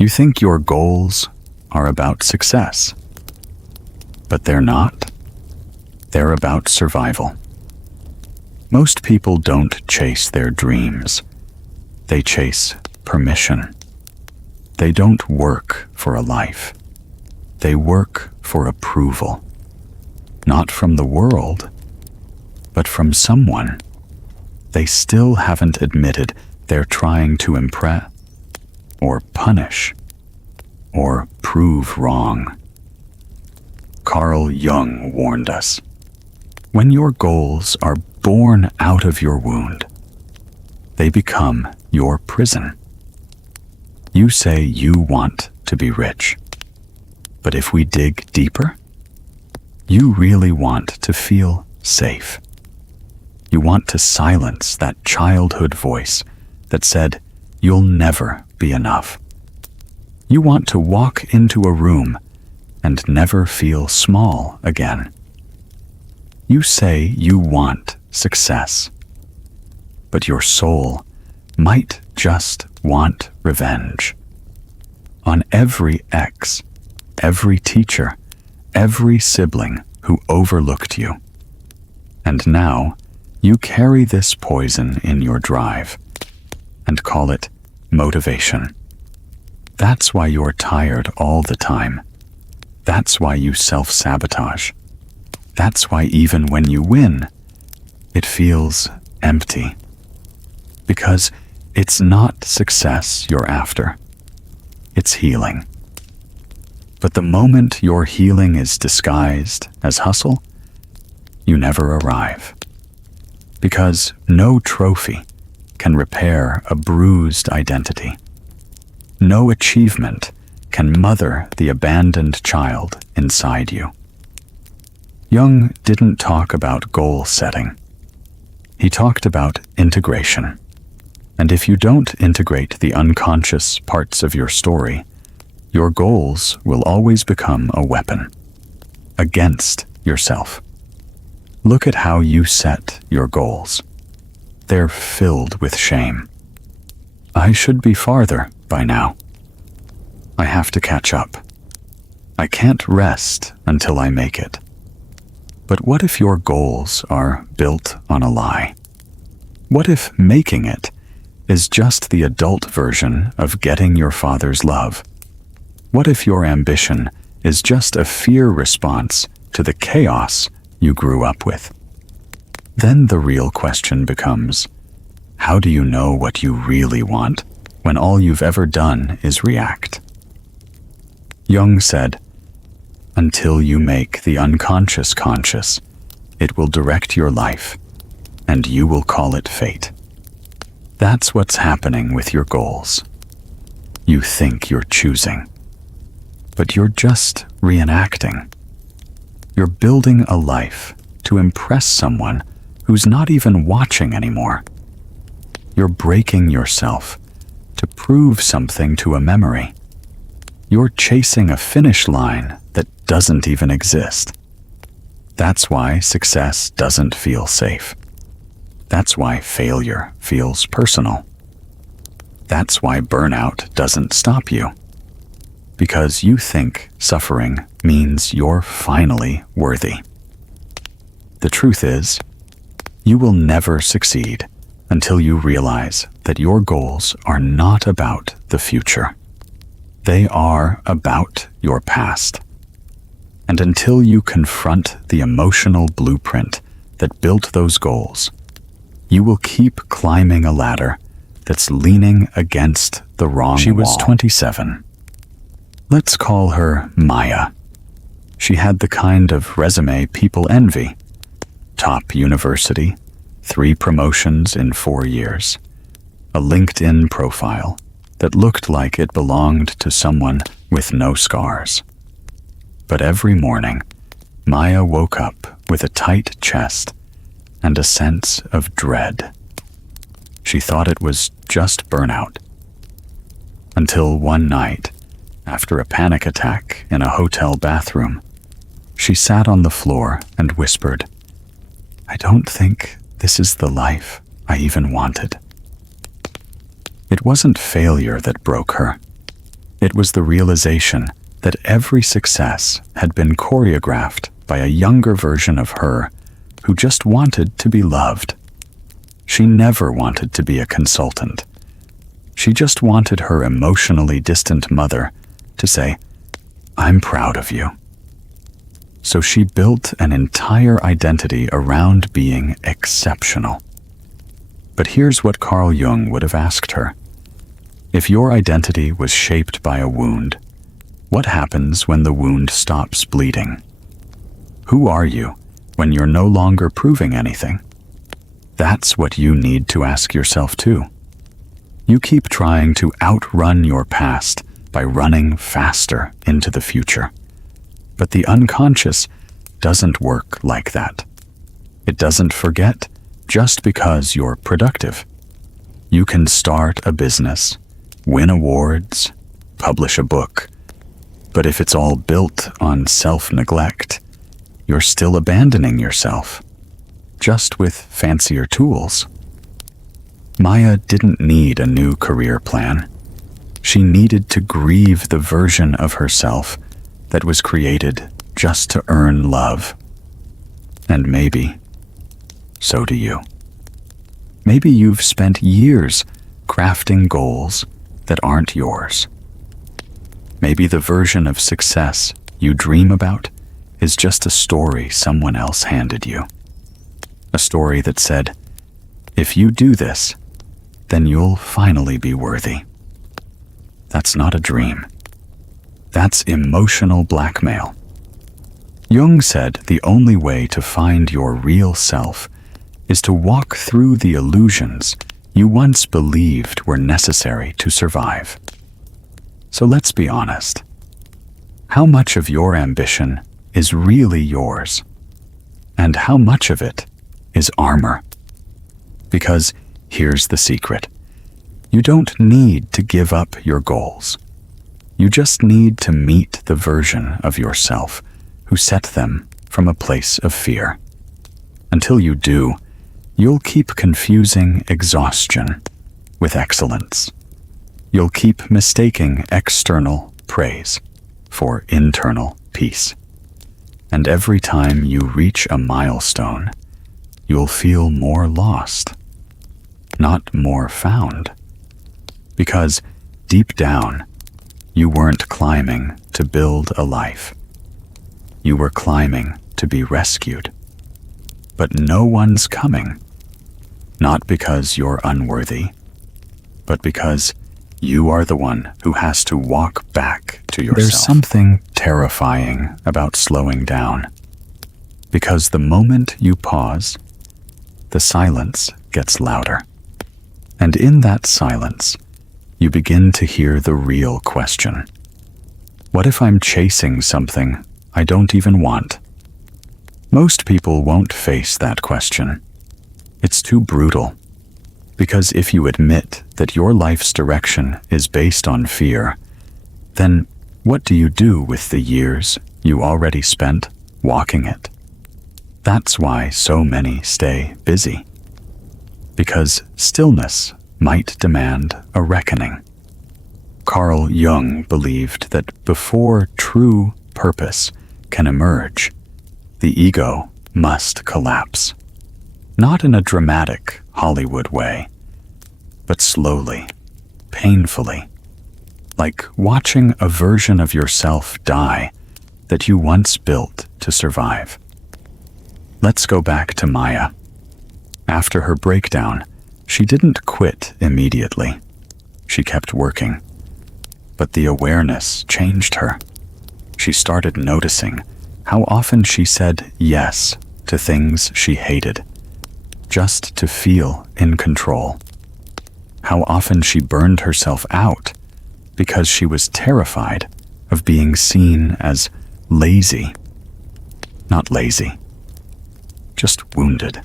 You think your goals are about success, but they're not. They're about survival. Most people don't chase their dreams. They chase permission. They don't work for a life. They work for approval. Not from the world, but from someone they still haven't admitted they're trying to impress, or punish, or prove wrong. Carl Jung warned us, when your goals are born out of your wound, they become your prison. You say you want to be rich, but if we dig deeper, you really want to feel safe. You want to silence that childhood voice that said, you'll never be enough. You want to walk into a room and never feel small again. You say you want success, but your soul might just want revenge. On every ex, every teacher, every sibling who overlooked you. And now, you carry this poison in your drive and call it motivation. That's why you're tired all the time. That's why you self-sabotage. That's why even when you win, it feels empty. Because it's not success you're after. It's healing. But the moment your healing is disguised as hustle, you never arrive. Because no trophy can repair a bruised identity. No achievement can mother the abandoned child inside you. Jung didn't talk about goal setting. He talked about integration. And if you don't integrate the unconscious parts of your story, your goals will always become a weapon against yourself. Look at how you set your goals. They're filled with shame. I should be farther by now. I have to catch up. I can't rest until I make it. But what if your goals are built on a lie? What if making it is just the adult version of getting your father's love? What if your ambition is just a fear response to the chaos you grew up with? Then the real question becomes, how do you know what you really want when all you've ever done is react? Jung said, until you make the unconscious conscious, it will direct your life, and you will call it fate. That's what's happening with your goals. You think you're choosing, but you're just reenacting. You're building a life to impress someone who's not even watching anymore. You're breaking yourself to prove something to a memory. You're chasing a finish line that doesn't even exist. That's why success doesn't feel safe. That's why failure feels personal. That's why burnout doesn't stop you. Because you think suffering means you're finally worthy. The truth is, you will never succeed until you realize that your goals are not about the future. They are about your past. And until you confront the emotional blueprint that built those goals, you will keep climbing a ladder that's leaning against the wrong wall. She was 27. Let's call her Maya. She had the kind of resume people envy. Top university, 3 promotions in 4 years, a LinkedIn profile that looked like it belonged to someone with no scars. But every morning, Maya woke up with a tight chest and a sense of dread. She thought it was just burnout. Until one night, after a panic attack in a hotel bathroom, she sat on the floor and whispered, I don't think this is the life I even wanted. It wasn't failure that broke her. It was the realization that every success had been choreographed by a younger version of her who just wanted to be loved. She never wanted to be a consultant. She just wanted her emotionally distant mother to say, "I'm proud of you." So she built an entire identity around being exceptional. But here's what Carl Jung would have asked her. If your identity was shaped by a wound, what happens when the wound stops bleeding? Who are you when you're no longer proving anything? That's what you need to ask yourself too. You keep trying to outrun your past by running faster into the future. But the unconscious doesn't work like that. It doesn't forget just because you're productive. You can start a business, win awards, publish a book, but if it's all built on self-neglect, you're still abandoning yourself, just with fancier tools. Maya didn't need a new career plan. She needed to grieve the version of herself that was created just to earn love. And maybe, so do you. Maybe you've spent years crafting goals that aren't yours. Maybe the version of success you dream about is just a story someone else handed you. A story that said, if you do this, then you'll finally be worthy. That's not a dream. That's emotional blackmail. Jung said the only way to find your real self is to walk through the illusions you once believed were necessary to survive. So let's be honest. How much of your ambition is really yours? And how much of it is armor? Because here's the secret. You don't need to give up your goals. You just need to meet the version of yourself who set them from a place of fear. Until you do, you'll keep confusing exhaustion with excellence. You'll keep mistaking external praise for internal peace. And every time you reach a milestone, you'll feel more lost, not more found. Because deep down, you weren't climbing to build a life. You were climbing to be rescued. But no one's coming. Not because you're unworthy, but because you are the one who has to walk back to yourself. There's something terrifying about slowing down. Because the moment you pause, the silence gets louder. And in that silence, you begin to hear the real question. What if I'm chasing something I don't even want? Most people won't face that question. It's too brutal. Because if you admit that your life's direction is based on fear, then what do you do with the years you already spent walking it? That's why so many stay busy. Because stillness might demand a reckoning. Carl Jung believed that before true purpose can emerge, the ego must collapse. Not in a dramatic Hollywood way, but slowly, painfully, like watching a version of yourself die that you once built to survive. Let's go back to Maya. After her breakdown, she didn't quit immediately. She kept working. But the awareness changed her. She started noticing how often she said yes to things she hated, just to feel in control. How often she burned herself out because she was terrified of being seen as lazy. Not lazy, just wounded.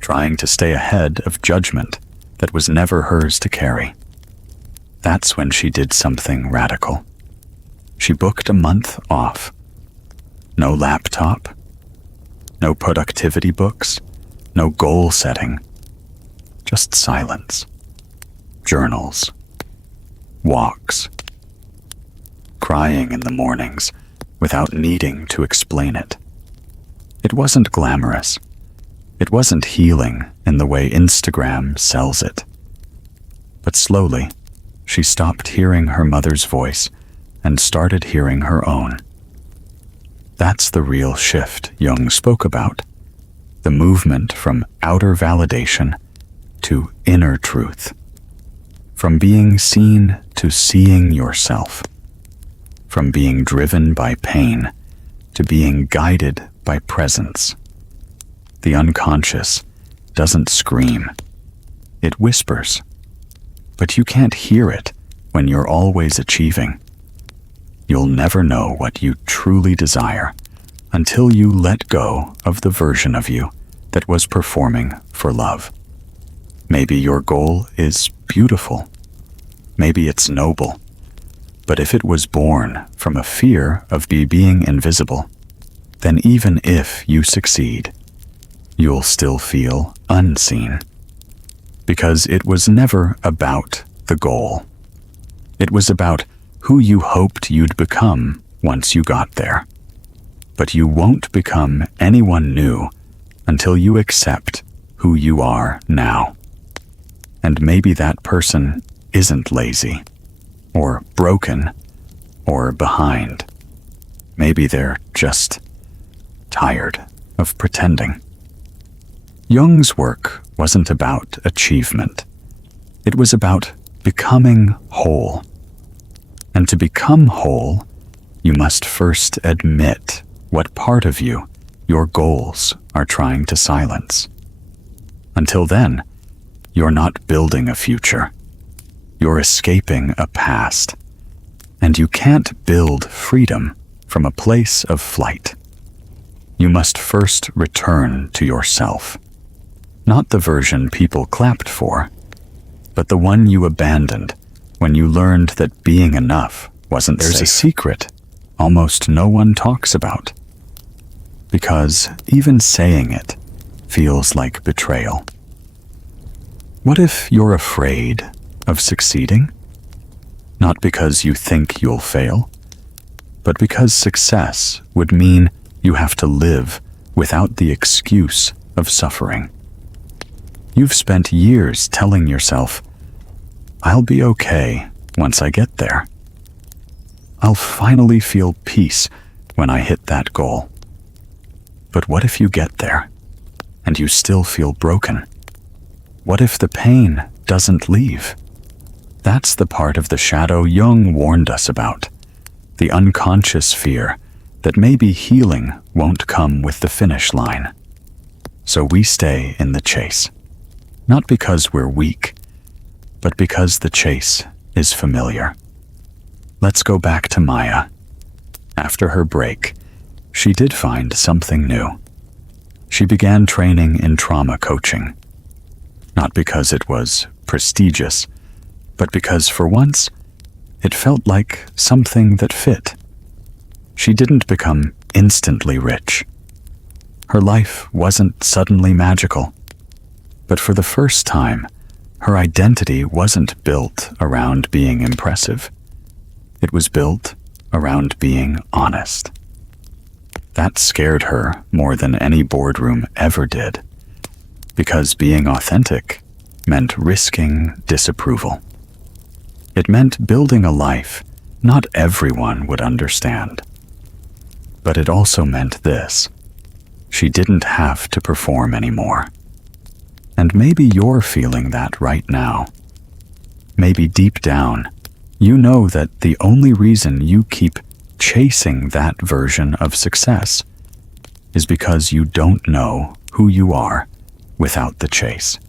Trying to stay ahead of judgment that was never hers to carry. That's when she did something radical. She booked a month off. No laptop, no productivity books, no goal setting, just silence, journals, walks, crying in the mornings without needing to explain it. It wasn't glamorous. It wasn't healing in the way Instagram sells it. But slowly, she stopped hearing her mother's voice and started hearing her own. That's the real shift Jung spoke about, the movement from outer validation to inner truth, from being seen to seeing yourself, from being driven by pain to being guided by presence. The unconscious doesn't scream. It whispers. But you can't hear it when you're always achieving. You'll never know what you truly desire until you let go of the version of you that was performing for love. Maybe your goal is beautiful. Maybe it's noble. But if it was born from a fear of being invisible, then even if you succeed, you'll still feel unseen. Because it was never about the goal. It was about who you hoped you'd become once you got there. But you won't become anyone new until you accept who you are now. And maybe that person isn't lazy, or broken, or behind. Maybe they're just tired of pretending. Jung's work wasn't about achievement. It was about becoming whole. And to become whole, you must first admit what part of you your goals are trying to silence. Until then, you're not building a future. You're escaping a past. And you can't build freedom from a place of flight. You must first return to yourself. Not the version people clapped for, but the one you abandoned when you learned that being enough wasn't safe. There's a secret almost no one talks about, because even saying it feels like betrayal. What if you're afraid of succeeding? Not because you think you'll fail, but because success would mean you have to live without the excuse of suffering. You've spent years telling yourself, I'll be okay once I get there. I'll finally feel peace when I hit that goal. But what if you get there and you still feel broken? What if the pain doesn't leave? That's the part of the shadow Jung warned us about, the unconscious fear that maybe healing won't come with the finish line. So we stay in the chase. Not because we're weak, but because the chase is familiar. Let's go back to Maya. After her break, she did find something new. She began training in trauma coaching. Not because it was prestigious, but because for once, it felt like something that fit. She didn't become instantly rich. Her life wasn't suddenly magical. But for the first time, her identity wasn't built around being impressive. It was built around being honest. That scared her more than any boardroom ever did, because being authentic meant risking disapproval. It meant building a life not everyone would understand. But it also meant this: she didn't have to perform anymore. And maybe you're feeling that right now. Maybe deep down, you know that the only reason you keep chasing that version of success is because you don't know who you are without the chase.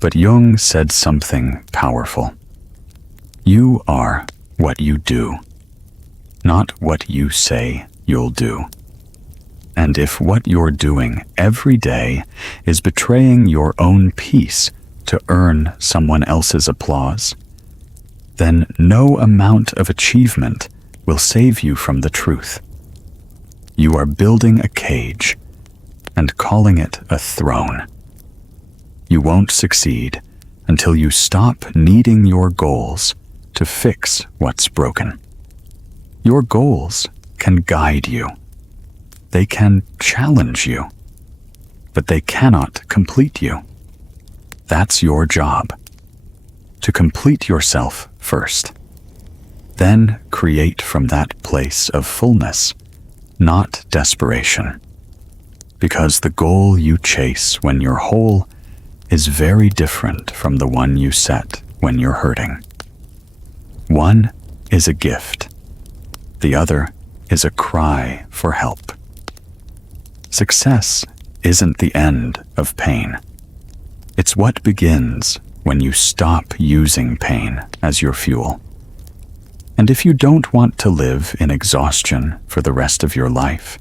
But Jung said something powerful. You are what you do, not what you say you'll do. And if what you're doing every day is betraying your own peace to earn someone else's applause, then no amount of achievement will save you from the truth. You are building a cage and calling it a throne. You won't succeed until you stop needing your goals to fix what's broken. Your goals can guide you. They can challenge you, but they cannot complete you. That's your job. To complete yourself first. Then create from that place of fullness, not desperation. Because the goal you chase when you're whole is very different from the one you set when you're hurting. One is a gift. The other is a cry for help. Success isn't the end of pain. It's what begins when you stop using pain as your fuel. And if you don't want to live in exhaustion for the rest of your life,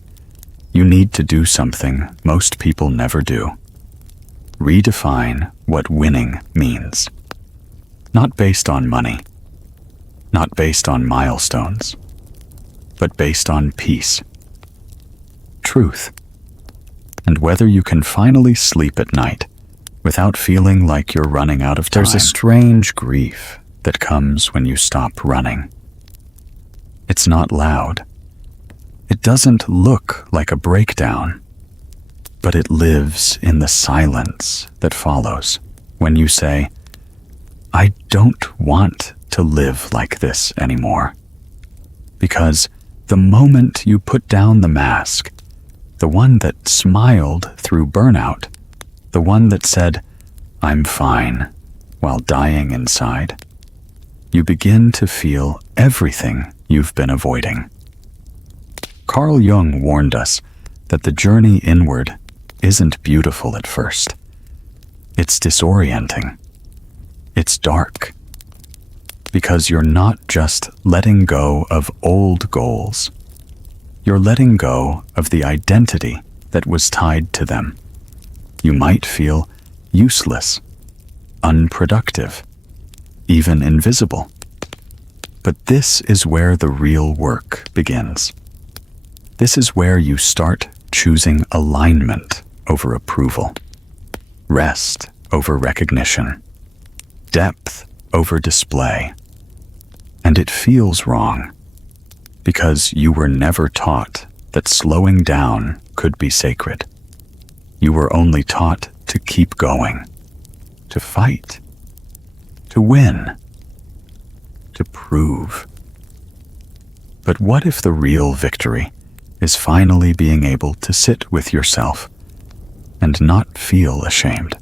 you need to do something most people never do. Redefine what winning means. Not based on money, not based on milestones, but based on peace, truth, and whether you can finally sleep at night without feeling like you're running out of time. There's a strange grief that comes when you stop running. It's not loud. It doesn't look like a breakdown, but it lives in the silence that follows when you say, I don't want to live like this anymore. Because the moment you put down the mask, the one that smiled through burnout, the one that said, I'm fine, while dying inside, you begin to feel everything you've been avoiding. Carl Jung warned us that the journey inward isn't beautiful at first. It's disorienting. It's dark. Because you're not just letting go of old goals. You're letting go of the identity that was tied to them. You might feel useless, unproductive, even invisible. But this is where the real work begins. This is where you start choosing alignment over approval, rest over recognition, depth over display. And it feels wrong, because you were never taught that slowing down could be sacred. You were only taught to keep going, to fight, to win, to prove. But what if the real victory is finally being able to sit with yourself and not feel ashamed?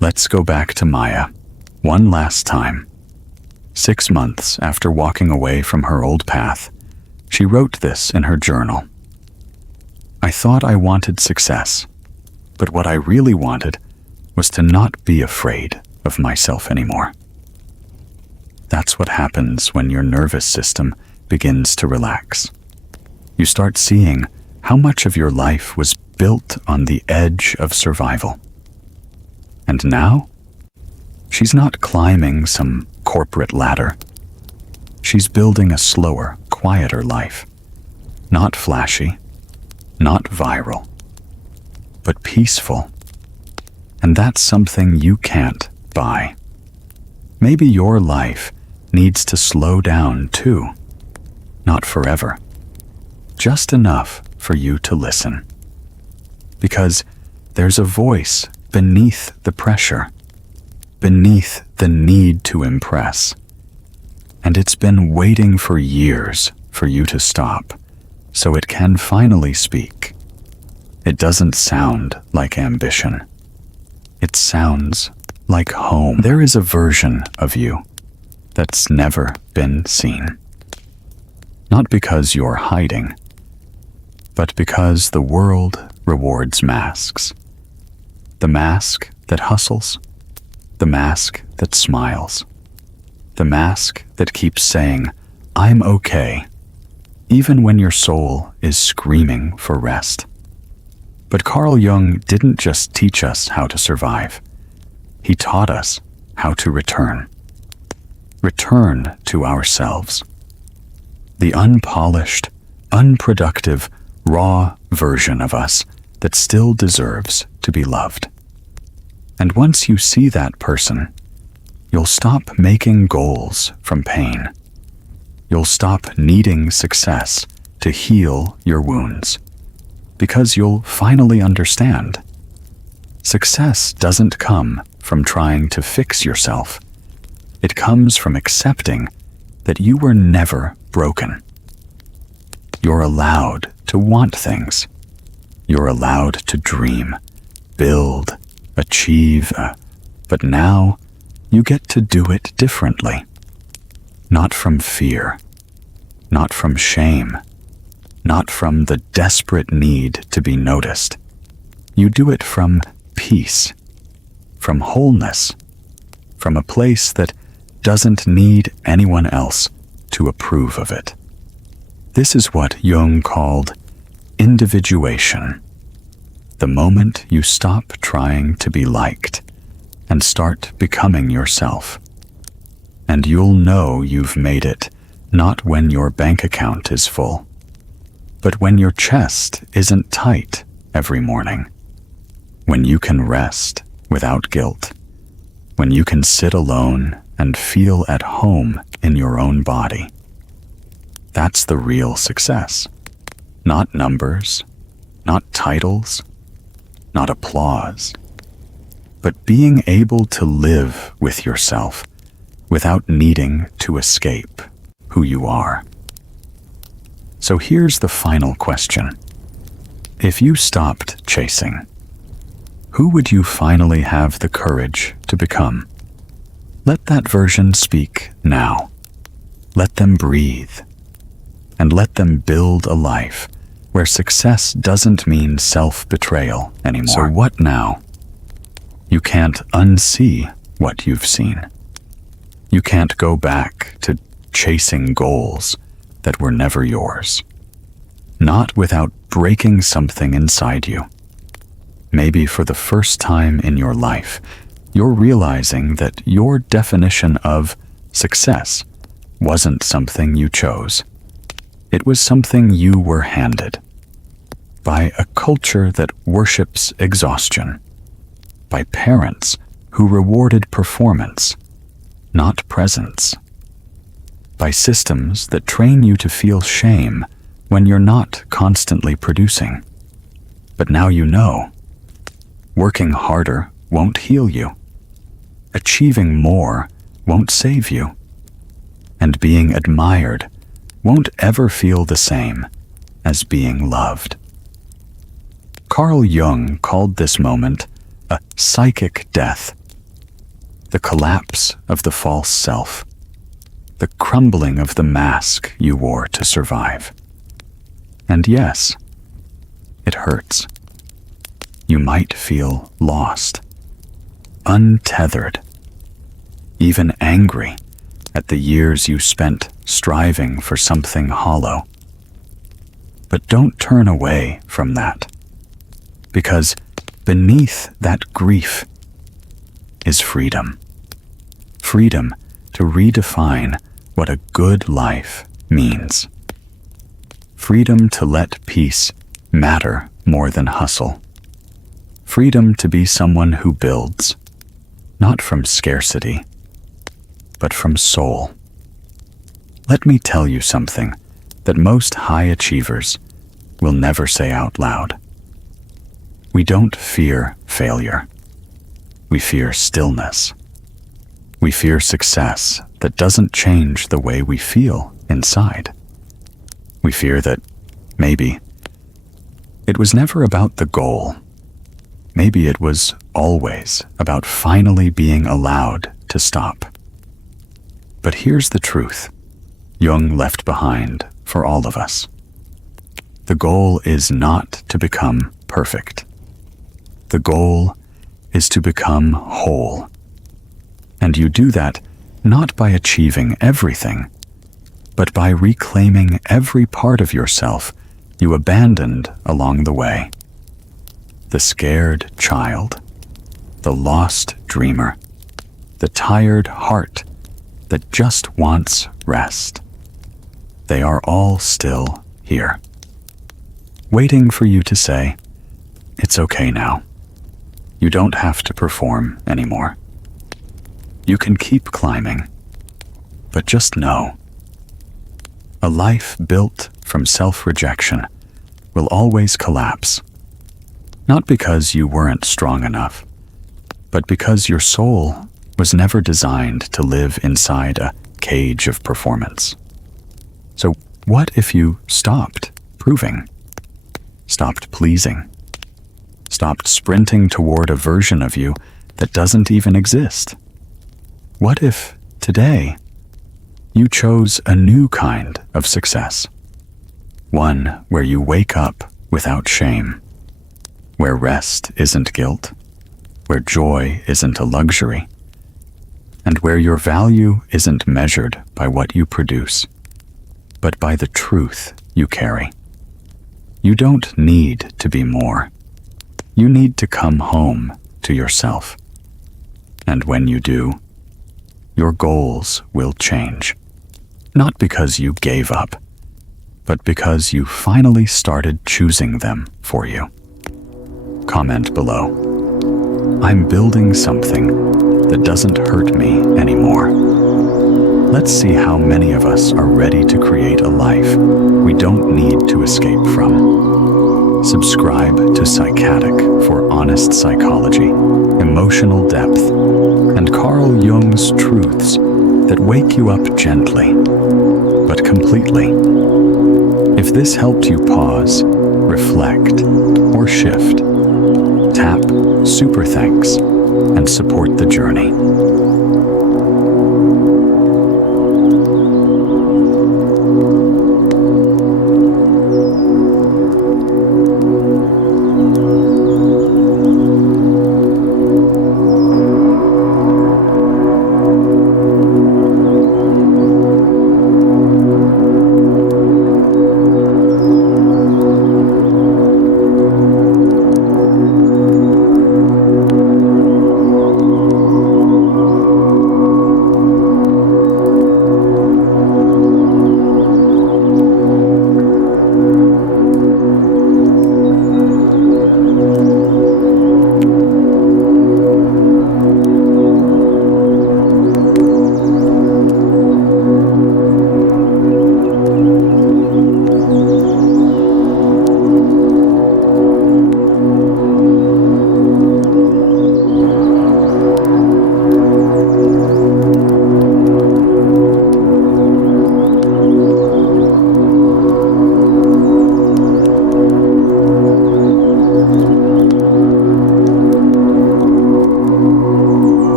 Let's go back to Maya one last time. 6 months after walking away from her old path, she wrote this in her journal. I thought I wanted success, but what I really wanted was to not be afraid of myself anymore. That's what happens when your nervous system begins to relax. You start seeing how much of your life was built on the edge of survival. And now, she's not climbing some corporate ladder. She's building a slower, quieter life. Not flashy, not viral, but peaceful. And that's something you can't buy. Maybe your life needs to slow down too. Not forever. Just enough for you to listen. Because there's a voice beneath the pressure, beneath the need to impress. And it's been waiting for years for you to stop, so it can finally speak. It doesn't sound like ambition. It sounds like home. There is a version of you that's never been seen. Not because you're hiding, but because the world rewards masks. The mask that hustles, the mask that smiles, the mask that keeps saying, I'm okay, even when your soul is screaming for rest. But Carl Jung didn't just teach us how to survive. He taught us how to return. Return to ourselves. The unpolished, unproductive, raw version of us that still deserves to be loved. And once you see that person, you'll stop making goals from pain. you'll stop needing success to heal your wounds, because you'll finally understand. Success doesn't come from trying to fix yourself. It comes from accepting that you were never broken. You're allowed to want things. You're allowed to dream, build, achieve, but now you get to do it differently. Not from fear, not from shame, not from the desperate need to be noticed. You do it from peace, from wholeness, from a place that doesn't need anyone else to approve of it. This is what Jung called individuation. The moment you stop trying to be liked and start becoming yourself. And you'll know you've made it not when your bank account is full, but when your chest isn't tight every morning, when you can rest without guilt, when you can sit alone and feel at home in your own body. That's the real success. Not numbers, not titles, not applause, but being able to live with yourself without needing to escape who you are. So here's the final question. If you stopped chasing, who would you finally have the courage to become? Let that version speak now. Let them breathe. And let them build a life where success doesn't mean self-betrayal anymore. So what now? You can't unsee what you've seen. You can't go back to chasing goals that were never yours. Not without breaking something inside you. Maybe for the first time in your life, you're realizing that your definition of success wasn't something you chose. It was something you were handed. By a culture that worships exhaustion. By parents who rewarded performance, not presence. By systems that train you to feel shame when you're not constantly producing. But now you know. Working harder won't heal you. Achieving more won't save you. And being admired won't ever feel the same as being loved. Carl Jung called this moment a psychic death. The collapse of the false self. The crumbling of the mask you wore to survive. And yes, it hurts. You might feel lost, untethered, even angry at the years you spent striving for something hollow. But don't turn away from that, because beneath that grief is freedom. Freedom to redefine what a good life means. Freedom to let peace matter more than hustle. Freedom to be someone who builds, not from scarcity, but from soul. Let me tell you something that most high achievers will never say out loud. We don't fear failure. We fear stillness. We fear success that doesn't change the way we feel inside. We fear that maybe it was never about the goal. Maybe it was always about finally being allowed to stop. But here's the truth Jung left behind for all of us. The goal is not to become perfect. The goal is to become whole. And you do that not by achieving everything, but by reclaiming every part of yourself you abandoned along the way. The scared child, the lost dreamer, the tired heart that just wants rest. They are all still here, waiting for you to say, "It's okay now. You don't have to perform anymore. You can keep climbing, but just know A life built from self-rejection will always collapse. Not because you weren't strong enough, but because your soul was never designed to live inside a cage of performance. So what if you stopped proving, stopped pleasing, stopped sprinting toward a version of you that doesn't even exist? What if today you chose a new kind of success? One where you wake up without shame, where rest isn't guilt, where joy isn't a luxury, and where your value isn't measured by what you produce, but by the truth you carry. You don't need to be more. You need to come home to yourself. And when you do, your goals will change. Not because you gave up, but because you finally started choosing them for you. Comment below. I'm building something that doesn't hurt me anymore. Let's see how many of us are ready to create a life we don't need to escape from. Subscribe to Psychatic for honest psychology, emotional depth, and Carl Jung's truths that wake you up gently, but completely. If this helped you pause, reflect, or shift, tap super thanks and support the journey.